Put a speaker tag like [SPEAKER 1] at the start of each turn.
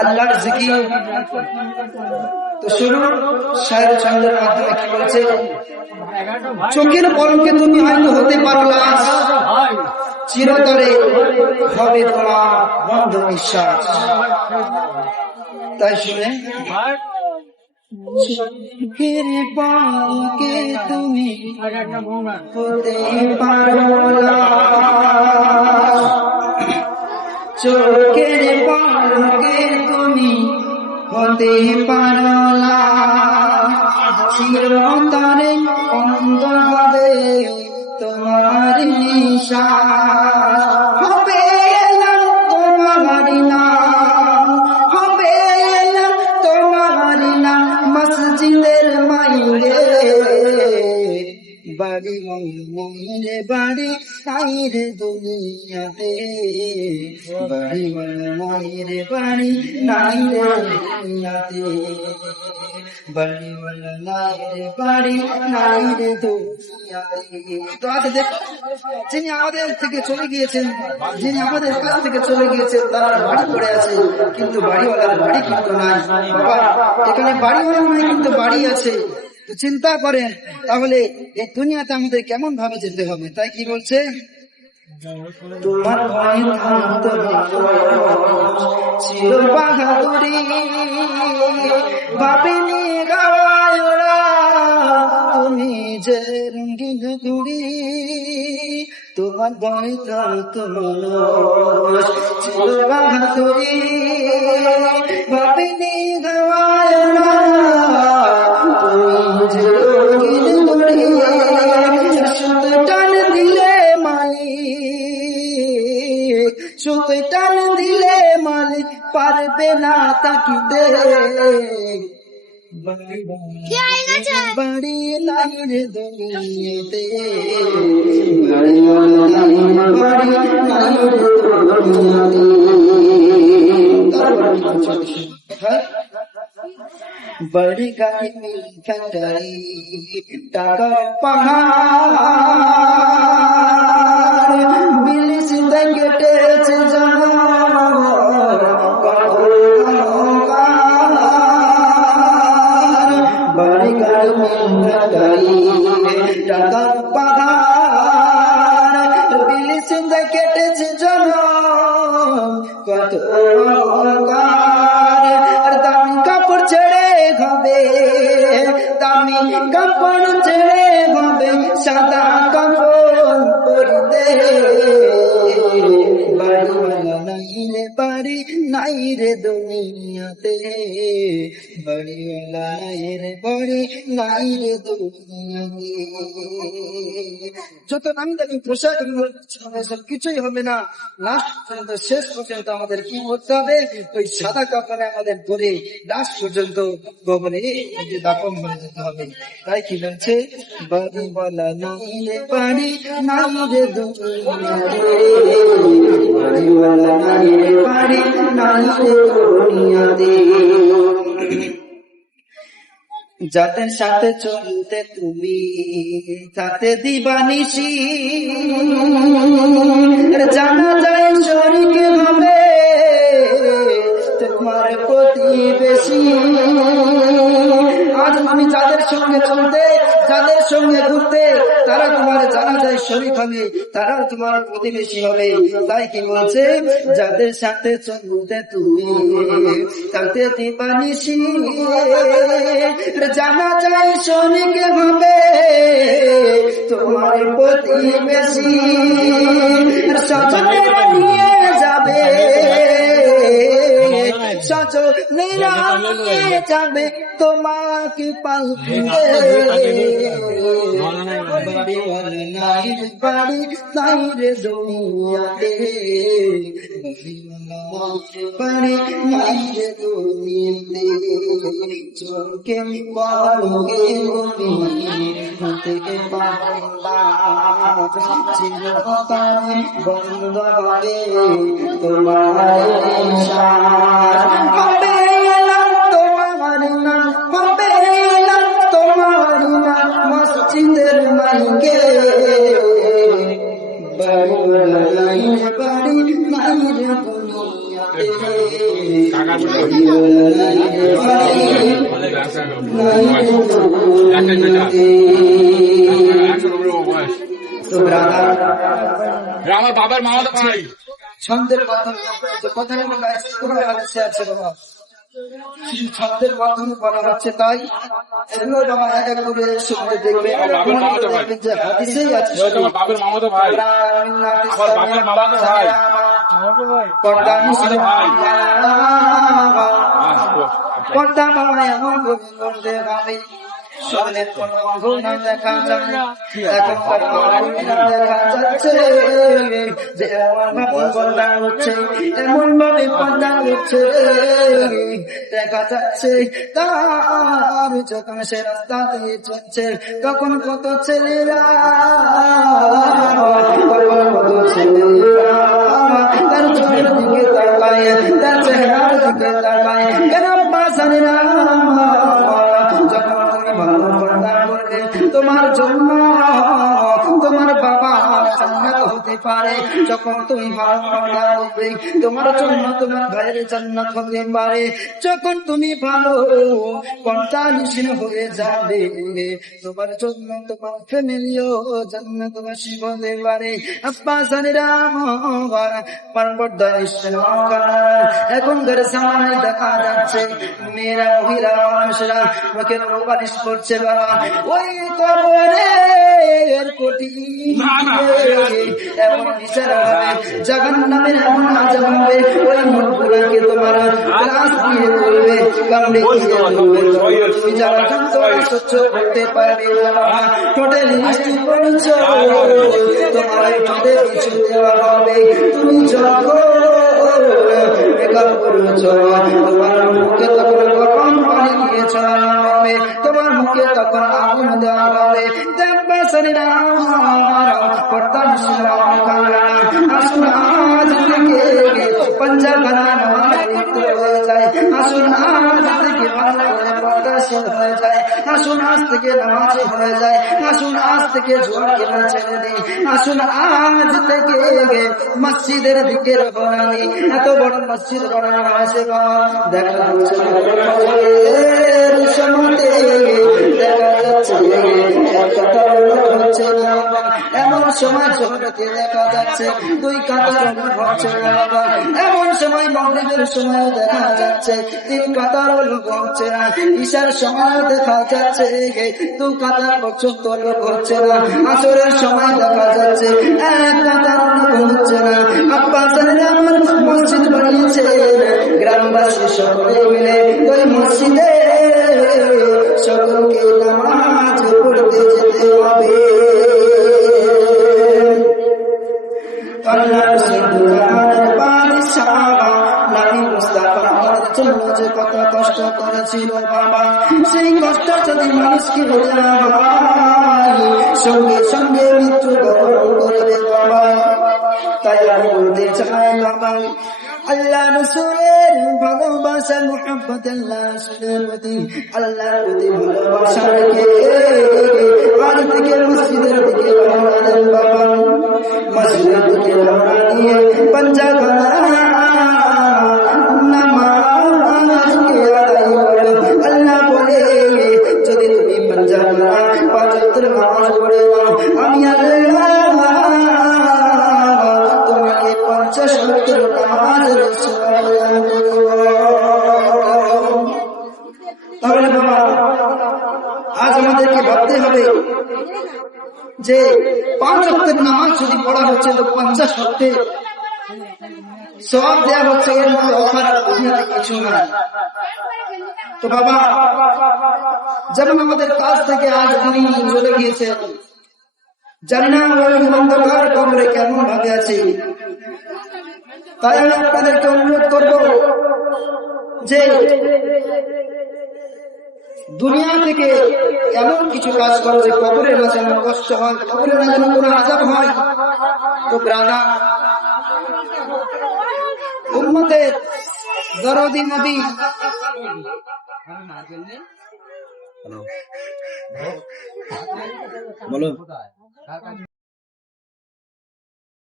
[SPEAKER 1] আল্লাহর জিকির। তো শুনুন শায়ের ছন্দের মাধ্যমে কি বলছে? চোখের পলকে তুমি হয়তো হতে পারো লাশ চিরতরে হবে তোমার বন্ধ নিঃশ্বাস। তাই শুনে। চোখের পলকে তুমি হতে পারো লাশ চোখের পলকে তুমি হতে পারলা চিরতরে হবে তোমার নিঃশ্বাস বাড়ি মনে বাড়ি, সাইরে দুনিয়াতে। বাড়ি মনে বাড়ি নাই দুনিয়াতে। বাড়ি নাই বাড়ি নাই দুনিয়াতে। তো আজ দেখো যিনি আমাদের থেকে চলে গিয়েছেন, যিনি আমাদের কাছ থেকে চলে গিয়েছেন, তার বাড়ি পড়ে আছে, কিন্তু বাড়িওয়ালার বাড়ি কিন্তু নাই। এখানে বাড়িওয়ালা নাই কিন্তু বাড়ি আছে। তো চিন্তা করেন, তাহলে এই দুনিয়াতে আমাদের কেমন ভাবে যেতে হবে, তাই কি বলছে? তোমার ভয় তোমার माता की बड़ी बड़ी लाइन दुनियते बड़ी बड़ी पहाड़। কত আর দামি কাপড় ছেড়ে হবে, দামি কাপড় ছেড়ে হবে, সাদা কাপড় পরিতে। বাড়িওয়ালা নাই বাড়ি নাই রে দুনিয়াতে। বাড়িওয়ালা নাই রে বাড়ি নাই রে দুনিয়াতে। যত নামি দামি পোশাক সব কিছুই হবে না। লাস্ট পর্যন্ত, শেষ পর্যন্ত আমাদের কি করতে হবে? ওই সাদা কাপড়ে আমাদের ধরে লাস্ট পর্যন্ত গোবরে দাপন করে যেতে হবে। তাই কি বলছে? বাড়ি বলা নাই রে, বাড়ি নাই রে দুনিয়াতে। বাড়িওয়ালা নাই রে, বাড়ি যাদের সাথে চলতে তুমি তাতে দিবানিসি হবে তারা তোমার প্রতিবেশী হবে। তাই কি বলছে? যাদের সাথে চলতে তুমি তাতে দিবানিসি জানা যায় শরীর হবে। তোমার প্রতিবেশী সজনে নিয়ে যাবে। সজনেরা নিয়ে যাবে। তোমাকে পালতে বাড়ি বাড়ি নাই দুনিয়াতে বাড়ি নাই রে দুনিয়াতে চোখে পারোগে থেকে পারলা চিরতারে বন্ধ হবে তোমার
[SPEAKER 2] আমার বাবার
[SPEAKER 1] কথাটা বলা আছে পুরো হাদিসে আছে বাবা শুধু ছন্দের মাধ্যমে বলা হচ্ছে তাই। এগুলো বাবা এক এক করে শুনতে দেখবে
[SPEAKER 2] বাবার মামাতো ভাই।
[SPEAKER 1] দেখবেন যে হাদিসেই আছে
[SPEAKER 2] ওই তো আমার বাবার মামাতো ভাই। আমার মামাতো ভাই।
[SPEAKER 1] পর্দা বাবা এমন গোবিন্দ দেব সনের কোনো গুণা দেখা যায় না। এখনকার দেখা যাচ্ছে। যে এমন পর্দা হচ্ছে এমন ভাবে পর্দা হচ্ছে দেখা যাচ্ছে তার যখন সে রাস্তা দিয়ে চলছে তখন কত ছেলেরা কত ছেলেরা তার চোখের দিকে তাকায় তার চেহারার দিকে জন্য হতে পারে। যখন তুমি তোমার জন্য তোমার ভাইয়ের জান্নাত হতে পারে। যখন তুমি ভালো পর্দা নিশীন হয়ে যাবে তোমার জন্য তোমার ফ্যামিলিও জান্নাত বাসী হতে পারে। আব্বা জানিরাম পর্দা নিশীন এখনকার সময় দেখা যাচ্ছে মেয়েরা মহিলা মানুষরা মুখের বালিশ করছে বাবা। ওই কবরের কোটি এমন বিচার হবে মনপুরাকে তোমার গ্লাস দিয়ে করেছ তোমার ওই হবে তখন তোমার মুখে তখন আগুন দেওয়া হবে দেখবা শরীরা কর্তা আসুন আজ থেকে পঞ্জা বানানো হয়ে যায় আসুন আজ থেকে ভালো করে পর্দা শেষ হয়ে যায় আসুন আজ থেকে নামাজ হয়ে যায় আসুন আজ থেকে আসুন আজ থেকে মসজিদের দিকে এত বড় মসজিদ বানানো। দেখা যাচ্ছে। এমন সময় জগতে দেখা যাচ্ছে দুই কাতার হচ্ছে এমন সময় মন্দিরের সময় দেখা যাচ্ছে, তিন কাতার লোক হচ্ছে না ঈশার সময় দেখা যাচ্ছে দু কাতার না। আসরের সময় দেখা যাচ্ছে এক হচ্ছে না। আব্বা আমার মসজিদ বানিয়েছে। গ্রামবাসী সকলে মিলে ওই মসজিদে সকলকে নামাজ পড়তে যেতে হবে। আমাদের জন্য কত কষ্ট করেছিল বাবা কষ্ট যদি মানুষকে সঙ্গে সঙ্গে মৃত্যু বরণ করবে বাবা তাই আমি বলতে চাই বাবা। মসজিদের আমাদেরকে ভাবতে হবে যে পাঁচ অক্টের নামাজ যদি পড়া হচ্ছে তো পঞ্চাশ অক্টে সব দেওয়া হচ্ছে, এর মধ্যে অফার কিছু না তো বাবা, যেমন আমাদের কাছ থেকে আজ দিন চলে গিয়েছে জানি কবরে কেমন ভাবে আছে? তাই আমি আপনাদেরকে অনুরোধ যে দুনিয়া থেকে এমন কিছু কাজ করো যে কবরে না যেন কষ্ট হয় কবরে না যেন কোনো আজাব হয়। তো প্রাণা উন্মতের দরদি নদী বলো।